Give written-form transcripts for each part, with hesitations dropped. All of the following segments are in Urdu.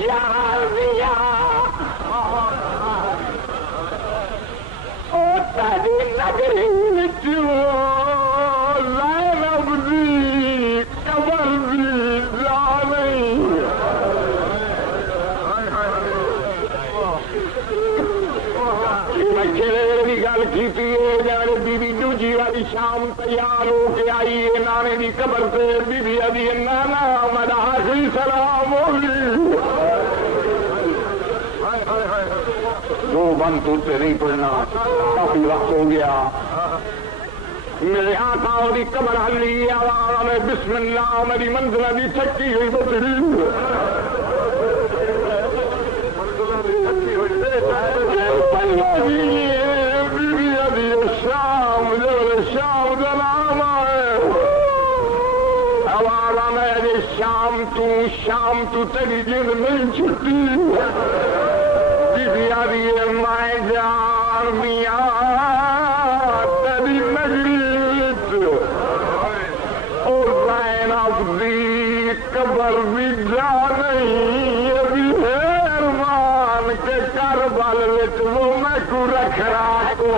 جانیا او تیری نگری زینب دی قبر دی جانی گل کی بی بی دوجی والی شام تیار ہو کے آئی ہے نانے دی قبر سے بی بی ادی نانا میرا آخری سلام ہوگی دو بند توتے نہیں پڑھنا کافی وقت ہو گیا میرے آقا دی قبر حلی آواز میں بسم اللہ میری منزلہ دی چھکی ہوئی بطری شام شام دلام ہمارا میرے شام تو تیری جن نہیں چھٹی بی آدھی میں جان میاں تیری نگریت اور زینب دی قبر بھی جا نہیں ابھی حیرمان کے کربل وچ وہ میں کو رکھ رہا کو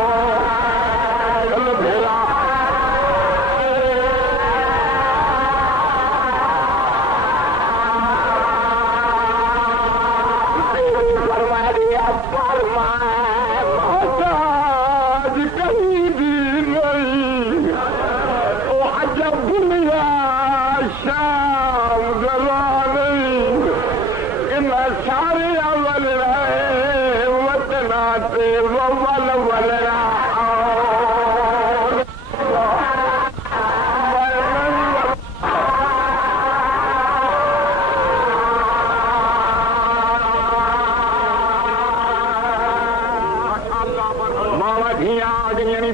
بھیرا محتاج کہیں بھی نہیں وہ عجب دنیا شام ذرا نہیں ان سارے اول رہے وطناتے وول ول رہا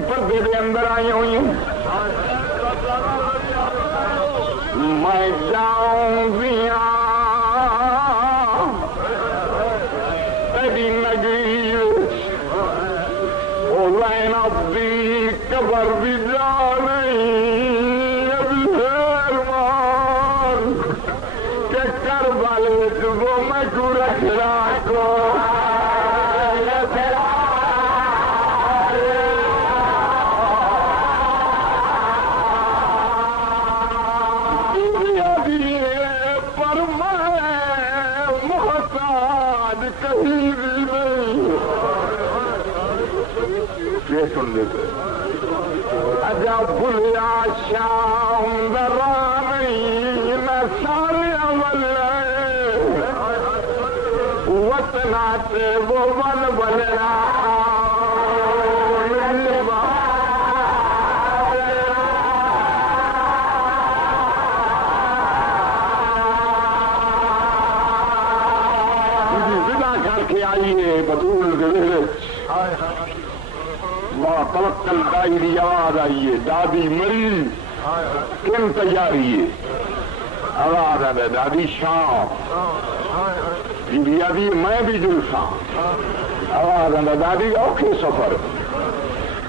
پردے کے اندر آئی ہوئی میں جاؤں گیا تیری نگری وہ زینب دی قبر بھی جا نہیں ابھی حیرمان کہ کربل وچ وہ میں کو رکھ رہا کو کہیں بھی نہیں یہ سن لیتے عجب بھلیا شام ذرا نہیں میں سارے عمل وطناتے وہ ون بلنا آئیے بدول وہاں توکل دائی دی آواز آئیے دادی مری کن تیاری ہے آواز آئے دادی شام بی آدھی میں بھی جلساں آواز آئے دادی اوکھے سفر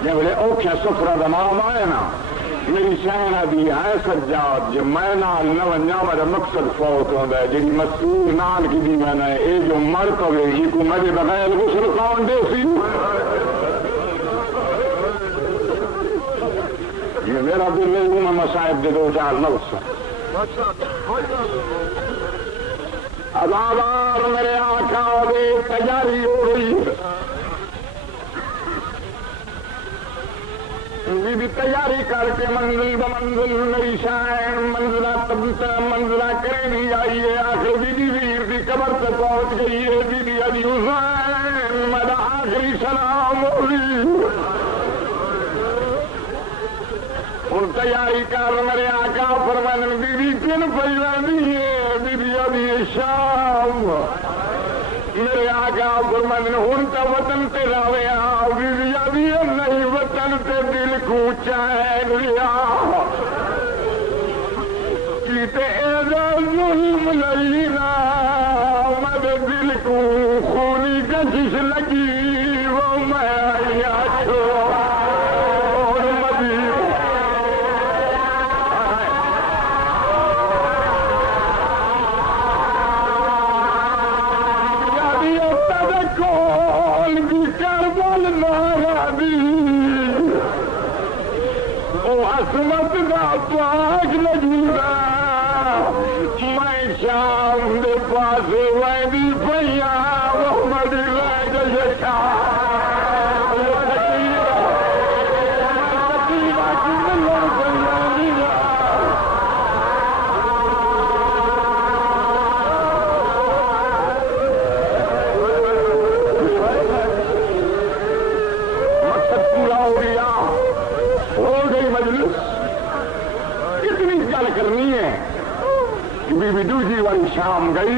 جب اوکھے سفر دا نام آئے نا میری سہنا بھی ہے سجاد جو میں نال نہ ونجا میرا مقصد فوت ہوتا ہے جی مسئول نال کی دی میں نے اے جو مر پوے یہ کو میرے بغیر غسل کون دے سی یہ میرا دل نہیں ہوں میں مصائب دے دو چار نفس عذابار میرے آقا دے تیاری ہو رہی بی بی تیاری کر کے منزل بمنزل میری شاعر منزلہ کرے نہیں آئیے آخر بی بی ویر دی قبر سے پہنچ گئی ہے بی بی علی حسین میرا آخری سلام ہوئی ہوں تیاری کر میرے آقا فرمانے بی بی کن پہلے ہے بی بی علی شام میرے آقا فرمانے ہوں تو وطن تے راویا بی بی علی نہیں وطن تے دل کو چین لیا کیتے ایزا ظلم لینا مد دل کو خونی کشش لگی وہ میں آیا چھو اور مدیر عصمت دا پاک نجیبا میں شام دے پاس ویدی پیا محمد رائد شکا کرنی ہے بی بی دوسری والی شام گئی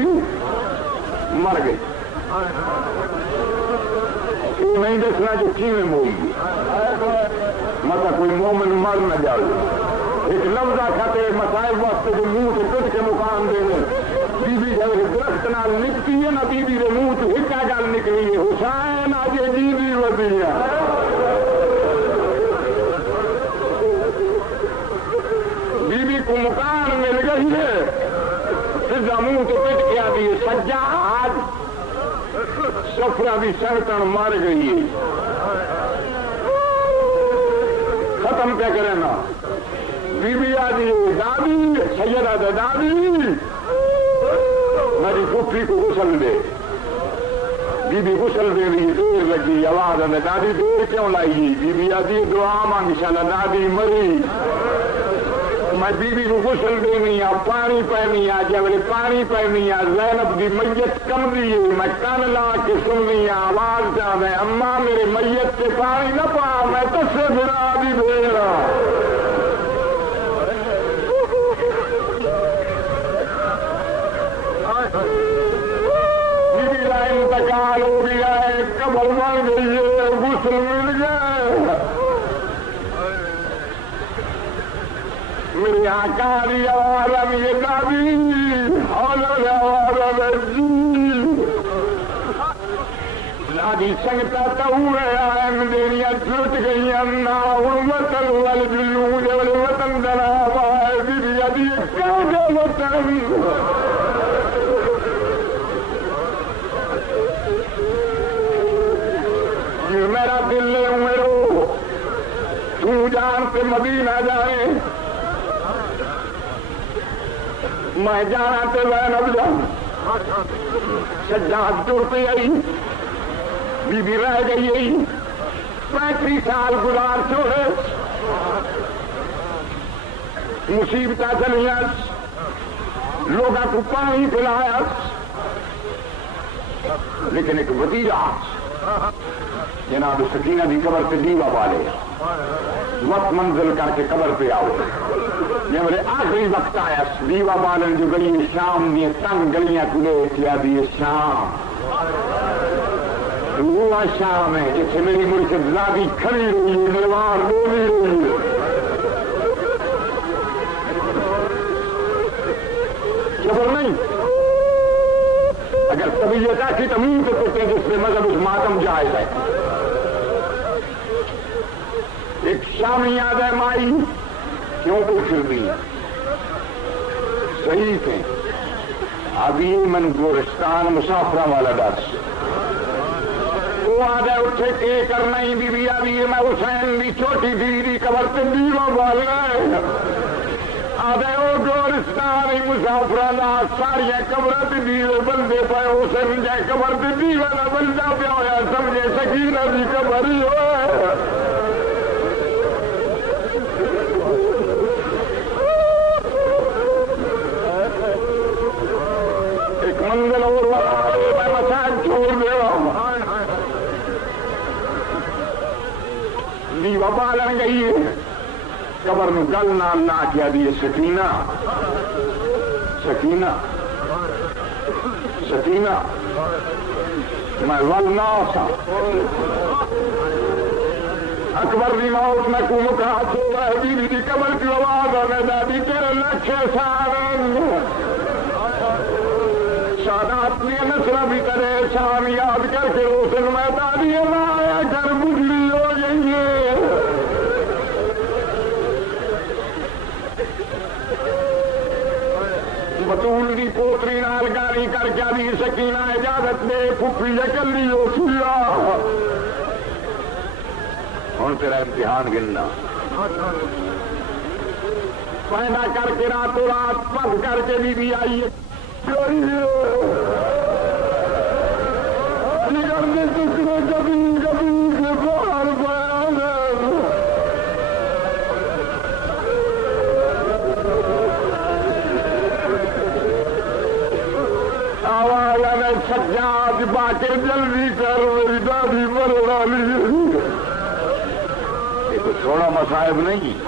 مر گئی یہ نہیں دسنا جو کیویں موڑ گئی مطلب کوئی مومن مر نہ جائے ایک لفظہ کھاتے مسائل واسطے جو منہ سے کٹ کے مقام دے بی بی جب درخت نال نکتی ہے نا بی بی کے منہ تو ہکا گل نکلی ہے حسین آج جی بھی وزی ہے کو مکان مل گئی ہے سزا منہ تو پٹ کے آدھی سجاد سفرہ بھی سرطن مر گئی ہے ختم کیا کرے نا بی بی آدھی دادی سیدہ دادی میری پھوپھی کو غسل دے بی بی غسل دے رہی دیر لگی آواز میں دادی دیر کیوں لائی بی بی آدھی دعا مانگ انشاءاللہ دادی مری میں بی بی کو غسل دینی آ پانی پہنی آ جب پانی پہنی آ زینب دی میت کم دی میں کان لا کے سننی آ آواز جا میں اماں میرے میت سے پانی نہ پا میں تو سے بنا دی بھیڑا بی بی کا انتقال ہو گیا ہے قبر بن گئی ہے غسل مل گئے میری آقا دی آوازم یہ دادی حولر آوازم دادی سنگتا تو ہوئے آئیم دینیاں چھوٹ گئی انا وطن والجلود والوطن دناب آئے بی بی ادی کاجا وطن یہ میرا دل لے میرو تو جان سے مدینہ جائے میں جانا تو زینب جان سجاد ٹر پہ آئی بی بی رہ گئی 35 سال گزار چھوڑے مصیبتیں چلیا لوگوں کو پانی پلایا لیکن ایک وزیرا جناب سکینہ دی قبر سے دیوا والے وقت منزل کر کے قبر پہ آؤ یہ میرے آخری وقت آیا دیوا بالن جو گلی شام دی تنگ گلیاں کھلے کیا دی شام وہ شام ہے جس سے میری مرشد زادی کھڑی رہی ہے مروار بولی رہی ہے خبر نہیں اگر طبیعت ایسی تمیم سے کرتے ہیں جس میں مذہب اس ماتم جائز ہے ایک شام یاد ہے مائی کیوں پوچھ رہی صحیح تھے ابھی من گورستان مسافرہ والا دس وہ آدھے اٹھے کے کرنا ہی بی بی ابھی میں حسین بھی چھوٹی دیدی قبر سے دیوا بالنا ہے آدھے وہ گورستان ہی مسافرہ لا ساری قبر سے دیوے بندے پائے حسین جائے قبر سے دیوا نہ بندہ پہ ہویا سمجھے سکینہ بھی قبر ہی ہوئے منزل اور میں مساج چھوڑ دے رہا ہوں دیوا بالن گئی ہے قبر میں گل نہ کیا دی سکینہ سکینہ سکینہ میں ول نہ سا اکبر دی موت میں کو مکا چھوڑا ہے بی بی دی قبر کی آواز ہے دادی تیرے لکھے سارن سادات نے نسل بھی کرے شام یاد کر کے روشن میں دادی آیا گھر بجلی ہو گئی ہے بطول دی پوتری نال گالی کر کے دی سکینہ اجازت دے پھپھی اکلی ہو سیا ہوں تیرا امتحان گننا پیدا کر کے راتوں رات پس کر کے بھی آئی ہے کبھی کبھی سے باہر آواز میں سجاد باقی جلدی کر میری دادی مر والی یہ تو تھوڑا مصائب نہیں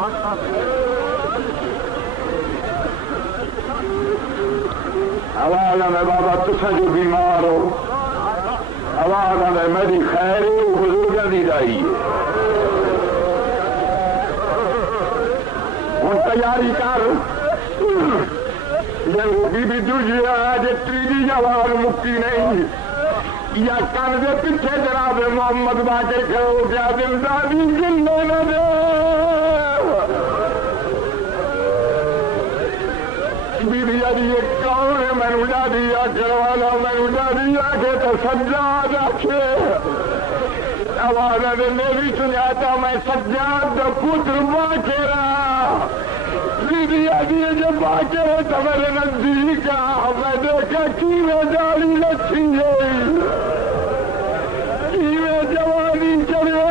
آواز میں بابا تسا جو بیمار ہو آواز میں میری خیر بزرگوں کی دائی ہوں تیاری کر بی دوسری آج تیجی آواز مکتی نہیں یا کن کے پیچھے جناب محمد باقی کھڑو کیا دل دادی جلنے نہ دے بیبی جی یہ کون ہے مینو ڈاڈی آخر والا مینو ڈاڈی آخے تو سجاد آخے آواز میری سنیا تھا میں سجاد پتر باقیرا بیبی جی جب باقی تو میرے نزدیک میں دیکھا کیویں ڈالی لچھی گئی کیویں جوانی چڑھیا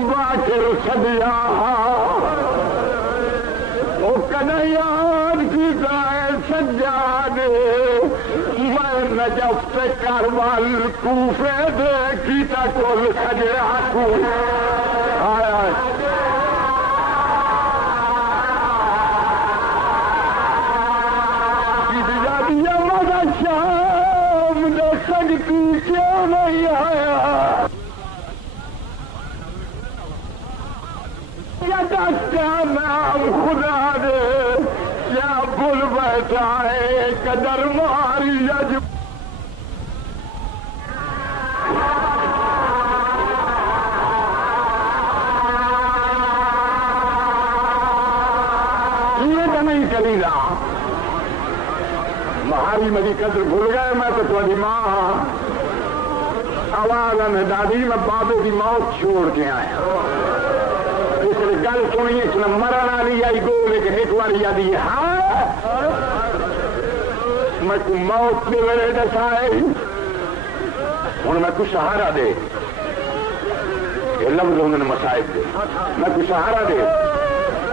باقر سدیا وہ کدی یاد کیتا ہے سجاد میں نجف سے کربل کوفے دے کیتا کل خجرا کو آیا مگر شام دے سکتی کیوں نہیں آیا نام خدا دے یا بل بیٹھا ہے قدر ماری یج یہ تو نہیں چلی رہا مہاری میری قدر بھول گئے میں تو تھوڑی ماں آواز میں دادی میں بابے کی موت چھوڑ کے آیا گل سنی اس نے مرن والی آئی گو لیکن ایک بار یاد ہاں میں کو موت کے ویلے دسائے ہوں میں کچھ سہارا دے یہ لفظ انہوں نے مسائب دے میں کچھ سہارا دے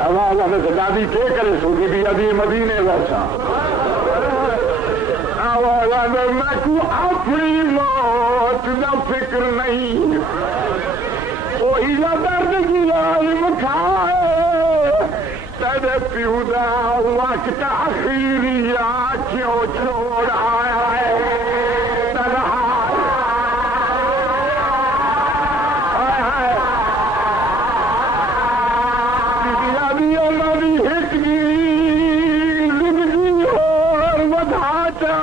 آواز ہمیں دادی کے کرے سو کی بھی ابھی مدینے ویسا آواز میں کو اپنی موت کا فکر نہیں وہی درد کی لازم کھائے تیرے پیو دا وقت اخیری کیوں چھوڑ آیا ہے میری ہٹ کی زندگی اور بدھاتا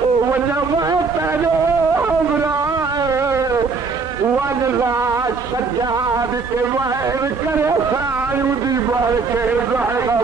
وجہ میں پہلے سجاد کے وائر کرے سایو دی بار کے زہرہ